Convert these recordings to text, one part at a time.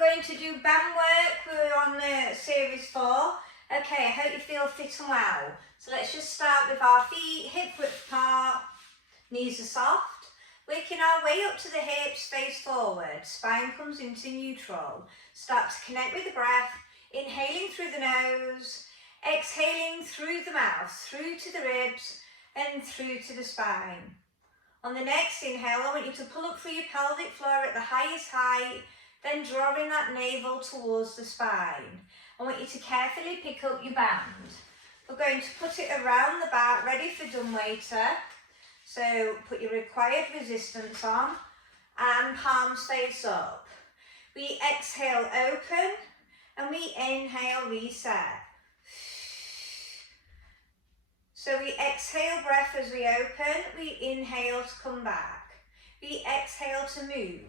going to do band work. We're on series 4. Okay, I hope you feel fit and well. So let's just start with our feet, hip width apart, knees are soft. Working our way up to the hips, face forward, spine comes into neutral. Start to connect with the breath, inhaling through the nose, exhaling through the mouth, through to the ribs and through to the spine. On the next inhale, I want you to pull up through your pelvic floor at the highest height, then drawing that navel towards the spine. I want you to carefully pick up your band. We're going to put it around the back, ready for dumbwaiter. So put your required resistance on and palms face up. We exhale, open, and we inhale, reset. So we exhale breath as we open, we inhale to come back. We exhale to move,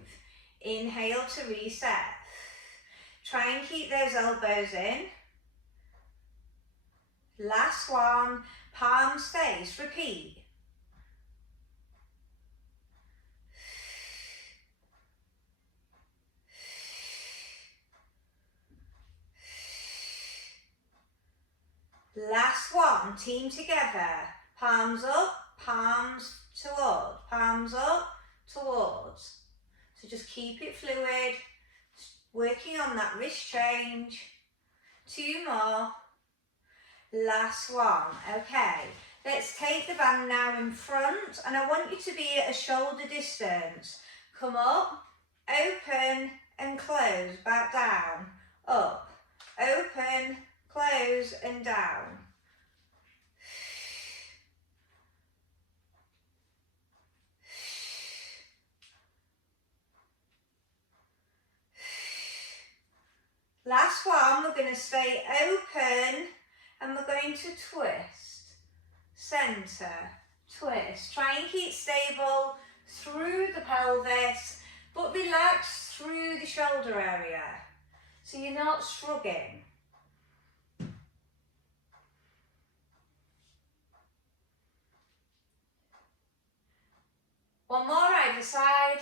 inhale to reset. Try and keep those elbows in. Last one, palms face, repeat. Last one, team together. Palms up, palms towards, palms up, towards. So just keep it fluid, working on that wrist change. 2 more. Last one. Okay, let's take the band now in front and I want you to be at a shoulder distance. Come up, open and close, back down, up, open, close and down. Last one, we're going to stay open and we're going to twist, centre, twist. Try and keep stable through the pelvis, but relax through the shoulder area, so you're not shrugging. One more either side.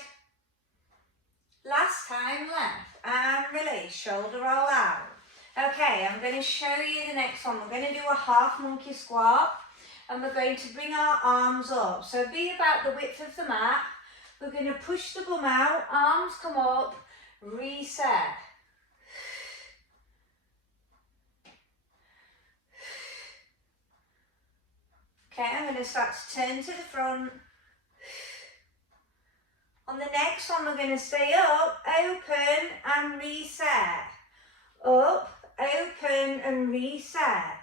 Last time left and release, shoulder roll out. Okay, I'm going to show you the next one. We're going to do a half monkey squat and we're going to bring our arms up. So be about the width of the mat. We're going to push the bum out, arms come up, reset. Okay, I'm going to start to turn to the front. On the next one, we're going to stay up, open and reset. Up, open and reset.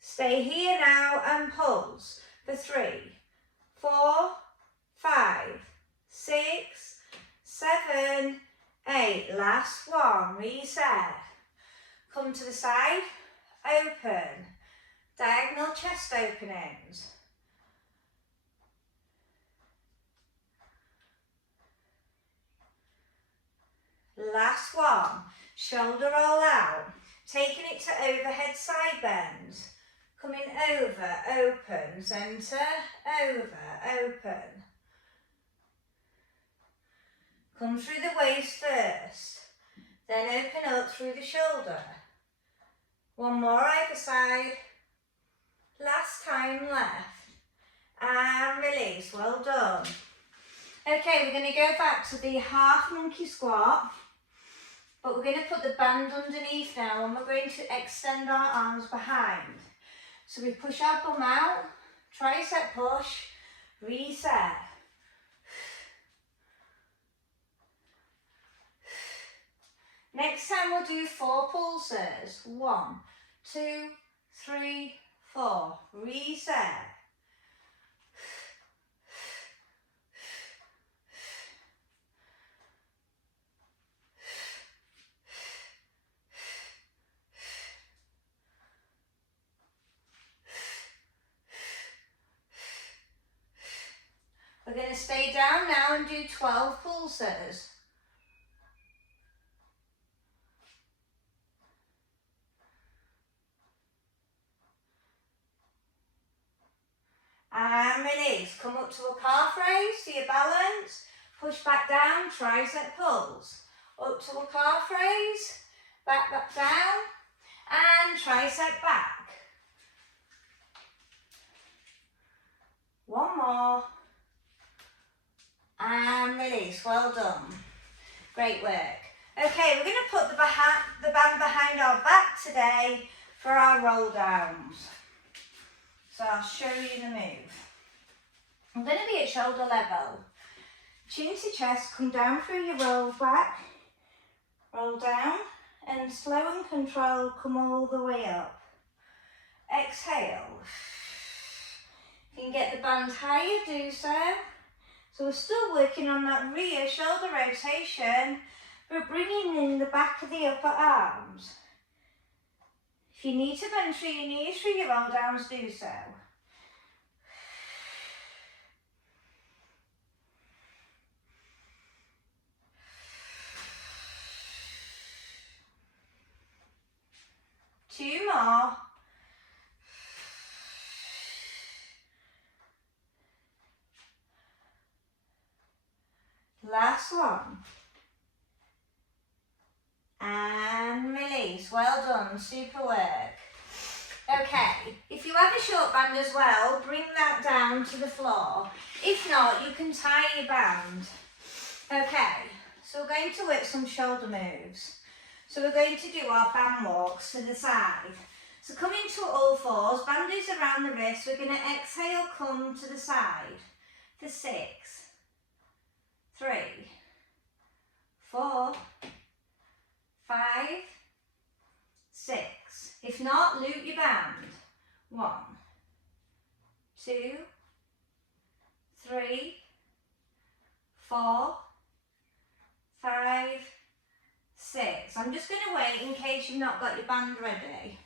Stay here now and pulse for 3, 4, 5, 6, 7, 8. Last one, reset. Come to the side, open, diagonal chest openings. Last one, shoulder roll out, taking it to overhead side bends. Coming over, open, centre, over, open. Come through the waist first, then open up through the shoulder. One more either side. Last time left. And release, well done. Okay, we're going to go back to the half monkey squat, but we're going to put the band underneath now and we're going to extend our arms behind. So we push our bum out, tricep push, reset. Next time we'll do 4 pulses. 1, 2, 3, 4. Reset. We're going to stay down now and do 12 pulses. and release. Come up to a calf raise, so you balance, push back down, tricep pulls. Up to a calf raise, back down, and tricep back. One more, and release, well done. Great work. Okay, we're going to put the band behind our back today for our roll downs. So I'll show you the move. I'm going to be at shoulder level. Chin to chest, come down through your roll back, roll down, and slow and control, come all the way up. Exhale. If you can get the band higher, do so. So we're still working on that rear shoulder rotation, but bringing in the back of the upper arms. If you need to bend through your knees through your roll downs, do so. Two more. Last one. And release. Well done. Super work. Okay, if you have a short band as well, bring that down to the floor. If not, you can tie your band. Okay, so we're going to work some shoulder moves. So we're going to do our band walks to the side. So come into all fours, band is around the wrist. We're going to exhale, come to the side for 6, 3, 4, 5, 6. If not, loop your band. 1, 2, 3, 4, 5, 6. I'm just going to wait in case you've not got your band ready.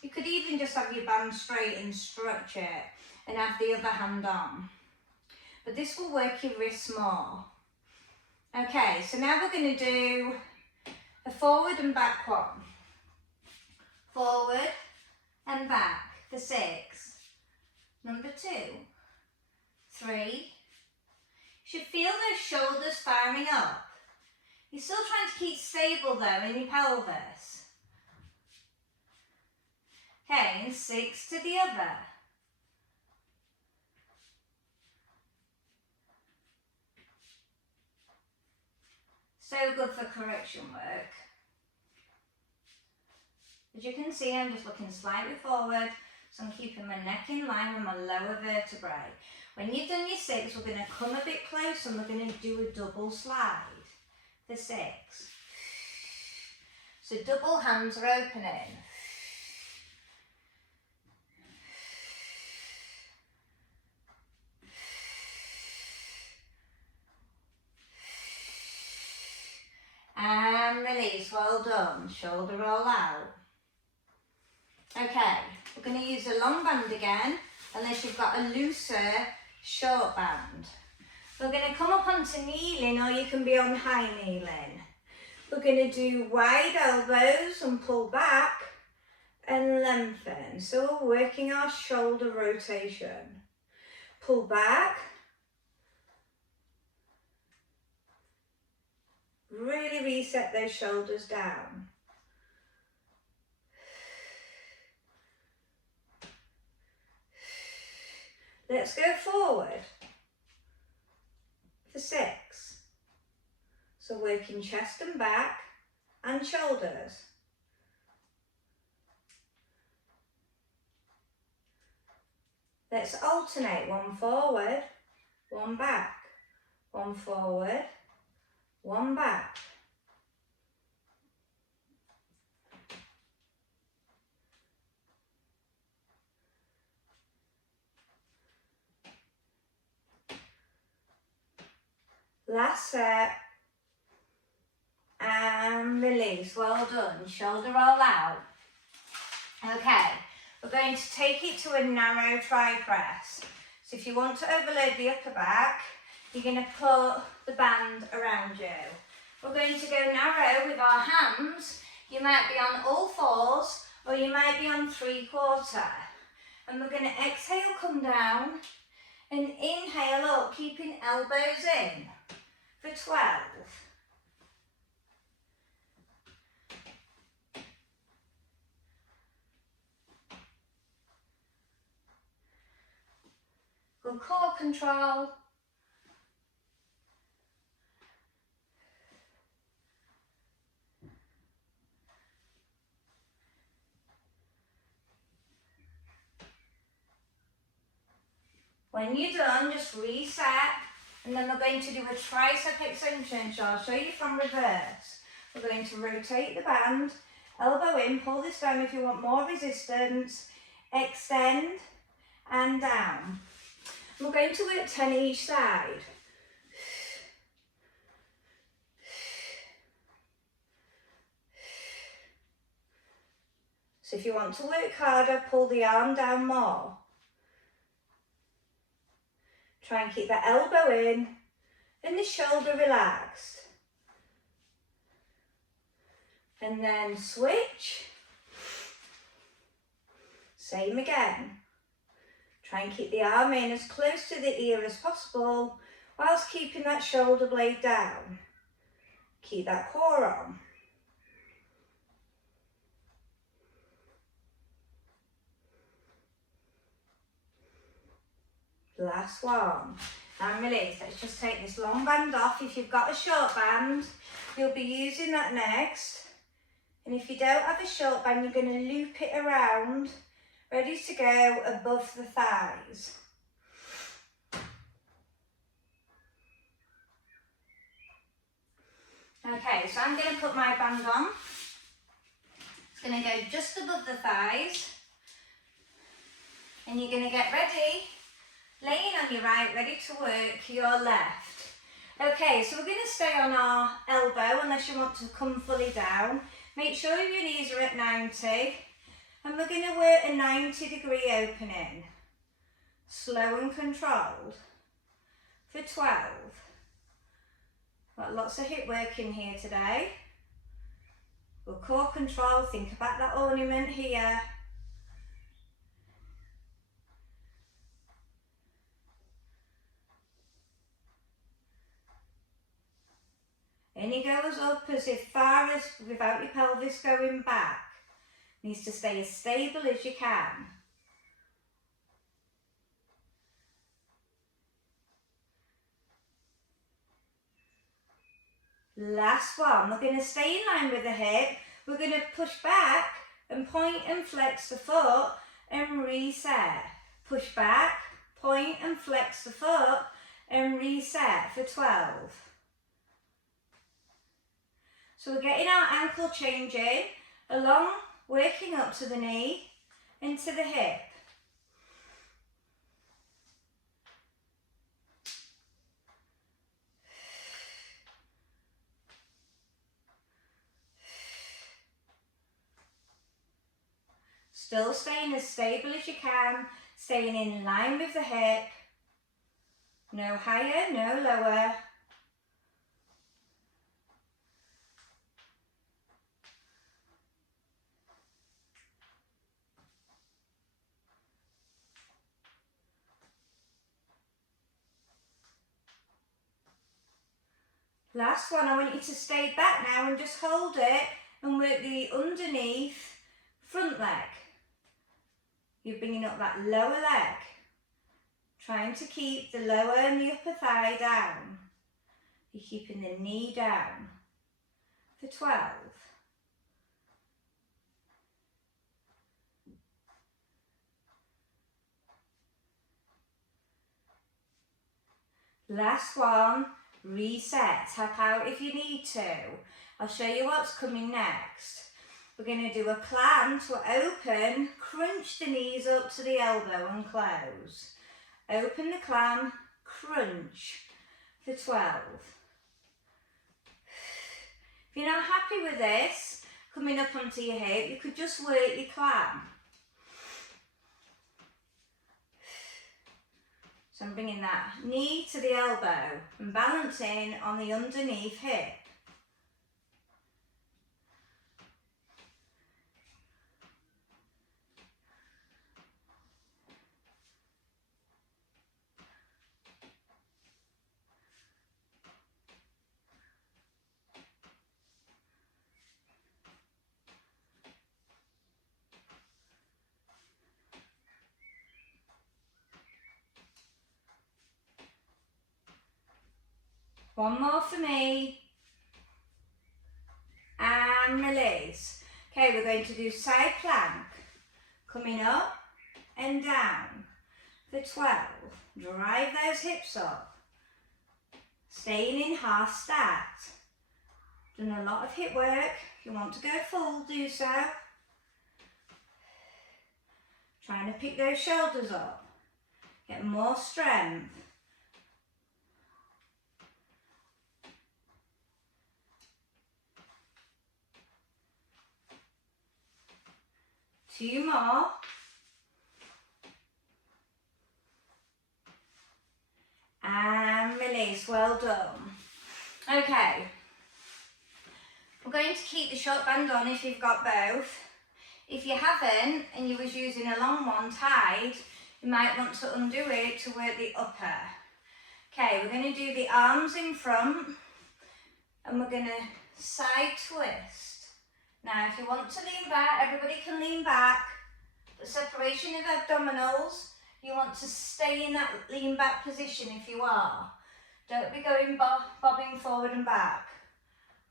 You could even just have your band straight and stretch it and have the other hand on. But this will work your wrists more. Okay, so now we're going to do a forward and back one. Forward and back for 6. Number 2, 3. You should feel those shoulders firing up. You're still trying to keep stable though in your pelvis. Okay, and 6 to the other. So good for correction work. As you can see, I'm just looking slightly forward, so I'm keeping my neck in line with my lower vertebrae. When you've done your 6, we're going to come a bit close and we're going to do a double slide for 6. So double hands are opening. And release, well done. Shoulder roll out. Okay, we're going to use a long band again, unless you've got a looser short band. We're going to come up onto kneeling, or you can be on high kneeling. We're going to do wide elbows and pull back and lengthen. So we're working our shoulder rotation. Pull back. Really reset those shoulders down. Let's go forward for 6. So working chest and back and shoulders. Let's alternate, one forward, one back, one forward, one back. Last set. And release. Well done. Shoulder roll out. Okay, we're going to take it to a narrow tri-press. So if you want to overload the upper back, you're going to put the band around you. We're going to go narrow with our hands. You might be on all fours or you might be on 3/4. And we're going to exhale, come down, And inhale up, keeping elbows in for 12. Good core control. When you're done, just reset, and then we're going to do a tricep extension, so I'll show you from reverse. We're going to rotate the band, elbow in, pull this down if you want more resistance, extend and down. We're going to work 10 each side. So if you want to work harder, pull the arm down more. Try and keep the elbow in and the shoulder relaxed. And then switch. Same again. Try and keep the arm in as close to the ear as possible whilst keeping that shoulder blade down. Keep that core on. Last one. And release. Let's just take this long band off. If you've got a short band, you'll be using that next. And if you don't have a short band, you're going to loop it around, ready to go above the thighs. Okay, so I'm going to put my band on. It's going to go just above the thighs. And you're going to get ready, laying on your right, ready to work your left. Okay, so we're going to stay on our elbow unless you want to come fully down. Make sure your knees are at 90. And we're going to work a 90-degree opening. Slow and controlled for 12. Got lots of hip work in here today. Good core control, think about that ornament here. In he goes up as if far as without your pelvis going back. Needs to stay as stable as you can. Last one, we're going to stay in line with the hip. We're going to push back and point and flex the foot and reset. Push back, point and flex the foot and reset for 12. So we're getting our ankle changing along, working up to the knee and to the hip. Still staying as stable as you can, staying in line with the hip. No higher, no lower. Last one, I want you to stay back now and just hold it and work the underneath front leg. You're bringing up that lower leg, trying to keep the lower and the upper thigh down. You're keeping the knee down for 12. Last one. Reset, tap out if you need to. I'll show you what's coming next. We're going to do a clam to open, crunch the knees up to the elbow and close. Open the clam, crunch for 12. If you're not happy with this, coming up onto your hip, you could just work your clam. So I'm bringing that knee to the elbow and balancing on the underneath hip. One more for me. And release. Okay, we're going to do side plank. Coming up and down for 12. Drive those hips up. Staying in half stacked. Done a lot of hip work. If you want to go full, do so. Trying to pick those shoulders up. Get more strength. Two more. And release, well done. Okay. We're going to keep the short band on if you've got both. If you haven't, and you was using a long one tied, you might want to undo it to work the upper. Okay, we're going to do the arms in front, and we're going to side twist. Now, if you want to lean back, everybody can lean back. The separation of abdominals, you want to stay in that lean back position if you are. Don't be going bobbing forward and back.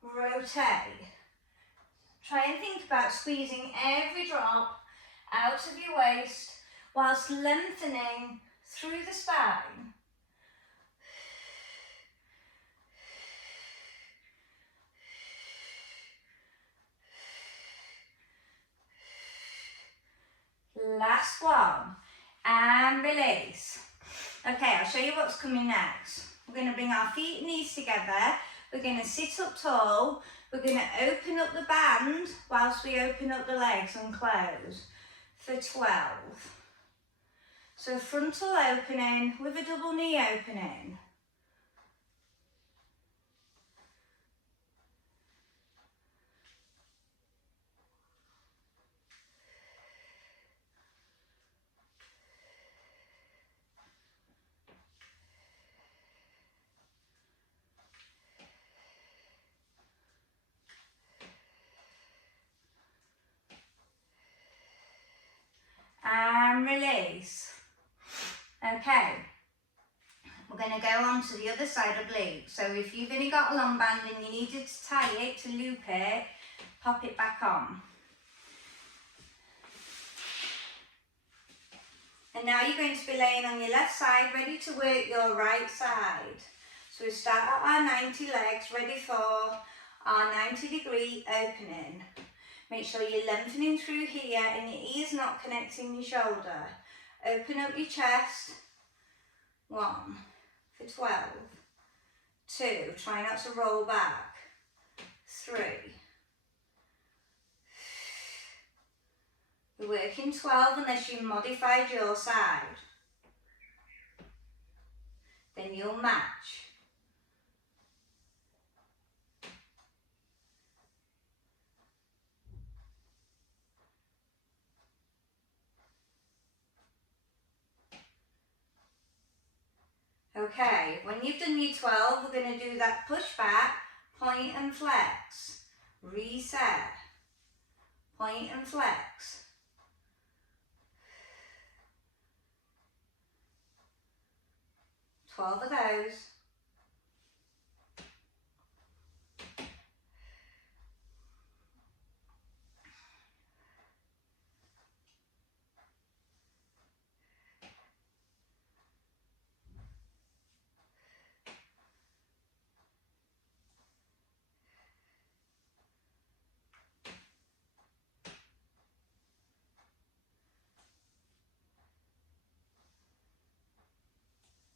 Rotate. Try and think about squeezing every drop out of your waist whilst lengthening through the spine. Last one, and release. Okay, I'll show you what's coming next. We're going to bring our feet and knees together. We're going to sit up tall. We're going to open up the band whilst we open up the legs and close for 12. So frontal opening with a double knee opening. And release. Okay, we're going to go on to the other side of glute. So if you've only got a long band and you needed to tie it, to loop it, pop it back on. And now you're going to be laying on your left side, ready to work your right side. So we start at our 90 legs, ready for our 90-degree opening. Make sure you're lengthening through here and your ear's not connecting your shoulder. Open up your chest. 1 for 12. 2, try not to roll back. 3. You're working 12 unless you modified your side. Then you'll match. Okay, when you've done your 12, we're going to do that push back, point and flex, reset, point and flex. Twelve of those.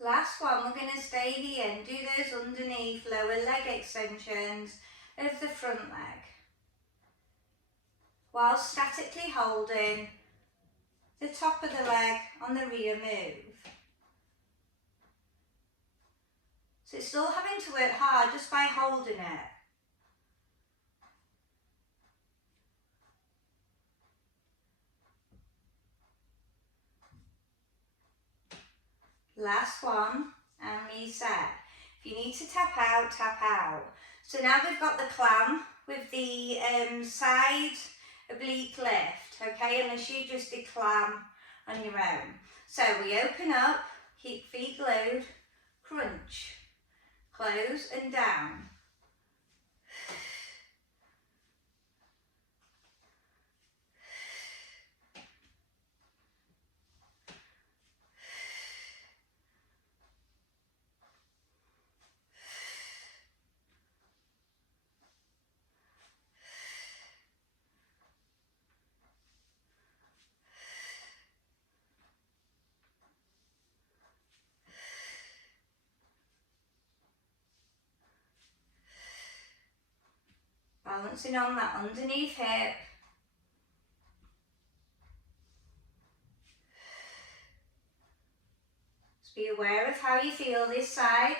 Last one, we're going to stay here and do those underneath lower leg extensions of the front leg, while statically holding the top of the leg on the rear move. So it's still having to work hard just by holding it. Last one, and reset. If you need to tap out, tap out. So now we've got the clam with the side oblique lift, okay, unless you just did clam on your own. So we open up, keep feet glued, crunch, close and down. Balancing on that underneath hip. Just be aware of how you feel this side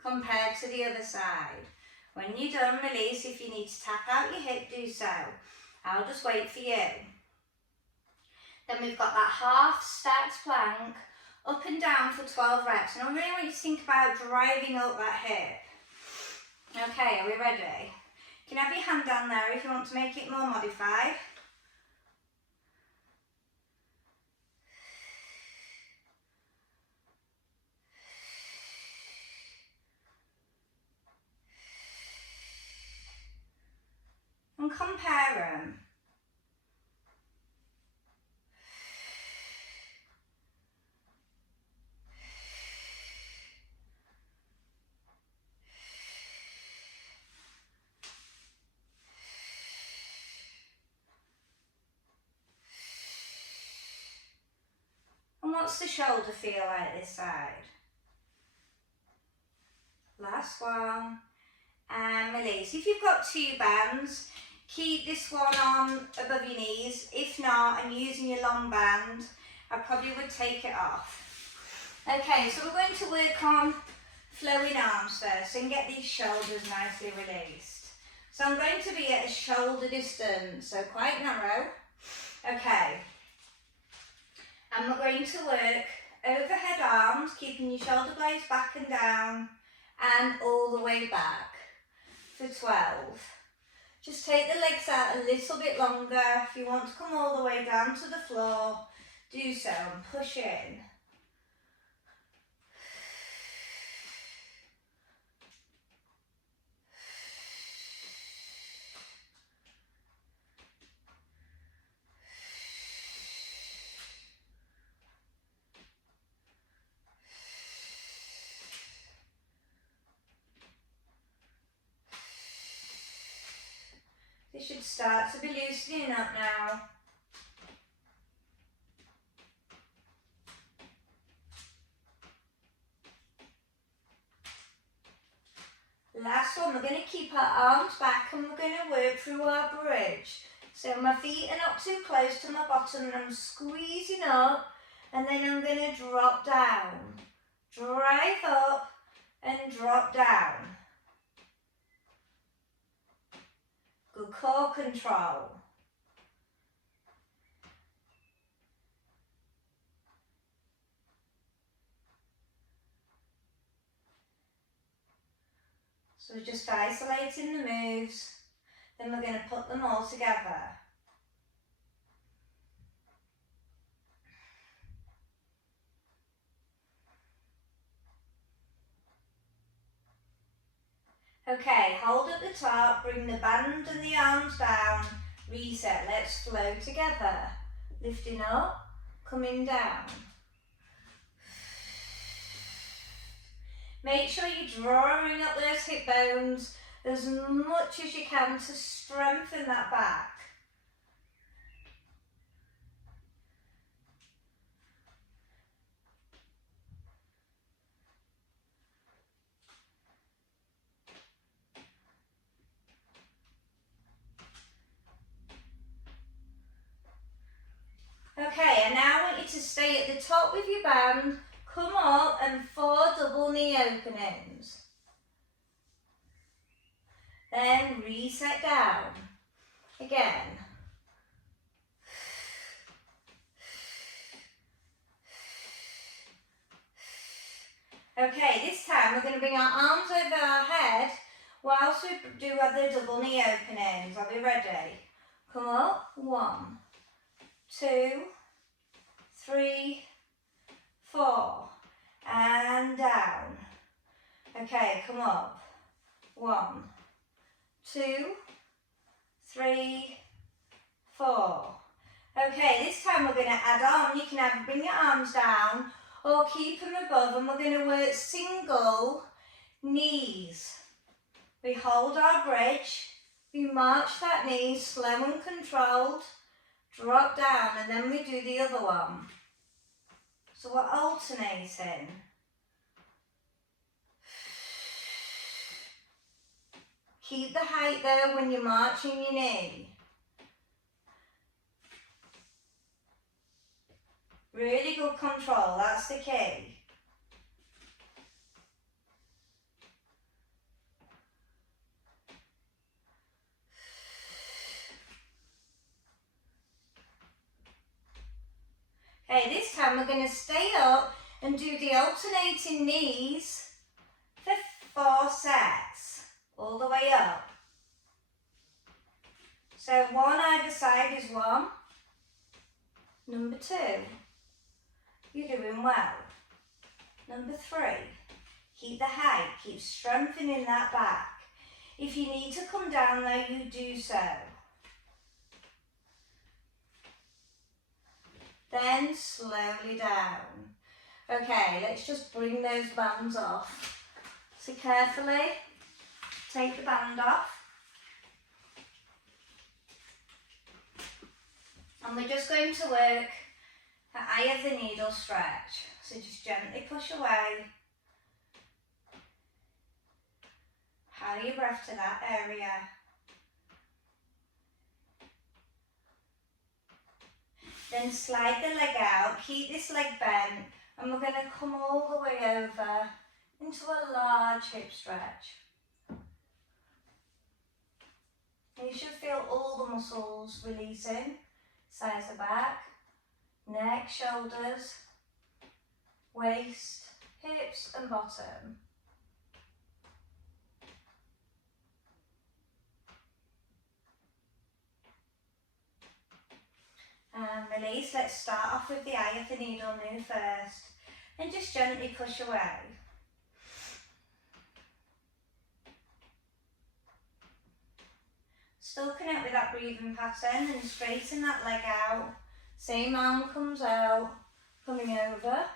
compared to the other side. When you're done, release. If you need to tap out your hip, do so. I'll just wait for you. Then we've got that half stacked plank, up and down for 12 reps. And I really want you to think about driving up that hip. Okay, are we ready? You can have your hand down there if you want to make it more modified. And compare them. And what's the shoulder feel like this side? Last one. And release. If you've got two bands, keep this one on above your knees. If not, and using your long band, I probably would take it off. Okay, so we're going to work on flowing arms first and get these shoulders nicely released. So I'm going to be at a shoulder distance, so quite narrow. Okay. And we're going to work overhead arms, keeping your shoulder blades back and down, and all the way back for 12. Just take the legs out a little bit longer. If you want to come all the way down to the floor, do so and push in. It should start to be loosening up now. Last one, we're going to keep our arms back and we're going to work through our bridge. So my feet are not too close to my bottom and I'm squeezing up, and then I'm going to drop down. Drive up and drop down. Good core control. So we're just isolating the moves, then we're going to put them all together. Okay, hold at the top, bring the band and the arms down, reset, let's flow together. Lifting up, coming down. Make sure you're drawing up those hip bones as much as you can to strengthen that back. Okay, and now I want you to stay at the top with your band, come up and 4 double knee openings. Then reset down. Again. Okay, this time we're going to bring our arms over our head whilst we do other double knee openings. Are we ready? Come up. 1, 2, 3, 4. And down. Okay, come up. 1, 2, 3, 4. Okay, this time we're going to add on. You can either bring your arms down or keep them above, and we're going to work single knees. We hold our bridge, we march that knee slow and controlled, drop down, and then we do the other one. So we're alternating. Keep the height there when you're marching your knee. Really good control, that's the key. Okay, this time we're going to stay up and do the alternating knees for 4 sets, all the way up. So 1 either side is 1. Number 2, you're doing well. Number 3, keep the height, keep strengthening that back. If you need to come down though, you do so. Then slowly down. Okay, let's just bring those bands off. So carefully, take the band off. And we're just going to work the eye of the needle stretch. So just gently push away. Hold your breath to that area. Then slide the leg out, keep this leg bent, and we're going to come all the way over into a large hip stretch. And you should feel all the muscles releasing, sides of back, neck, shoulders, waist, hips and bottom. And release. Let's start off with the eye of the needle now first. And just gently push away. Still connect with that breathing pattern and straighten that leg out. Same arm comes out, coming over.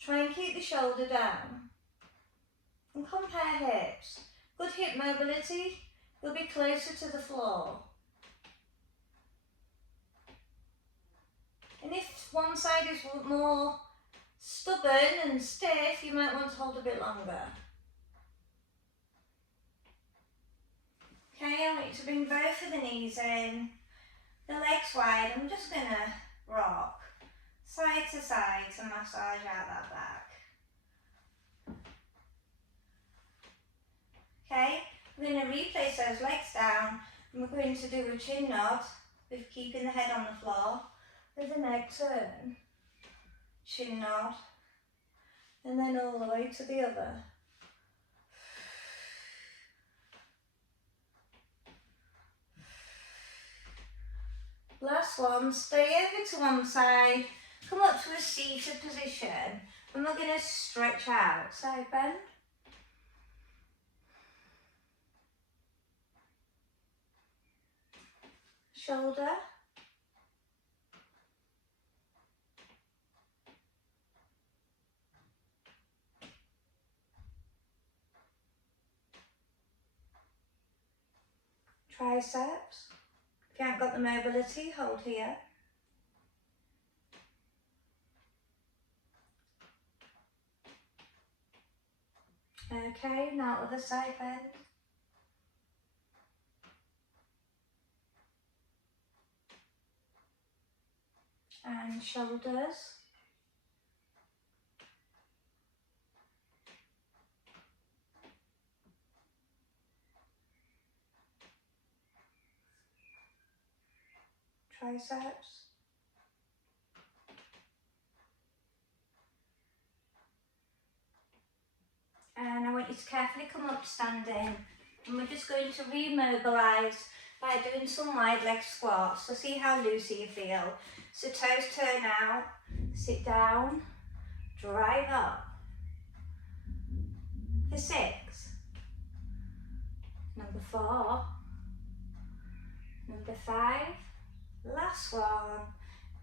Try and keep the shoulder down. And compare hips. Good hip mobility, you'll be closer to the floor. And if one side is more stubborn and stiff, you might want to hold a bit longer. Okay, I want you to bring both of the knees in, the legs wide. I'm just going to rock side to side to massage out that back. Okay, we're going to replace those legs down and we're going to do a chin nod with keeping the head on the floor. With the neck turn, chin nod, and then all the way to the other. Last one, stay over to one side, come up to a seated position, and we're going to stretch out, side bend. Shoulder. Triceps. If you haven't got the mobility, hold here. Okay, now other side bend. And shoulders. Triceps. And I want you to carefully come up standing, and we're just going to remobilise by doing some wide leg squats. So see how loosey you feel. So toes turn out, sit down, drive up. for 6. Number 4. Number 5. Last one.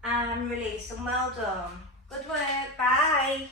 And release, and well done. Good work, bye.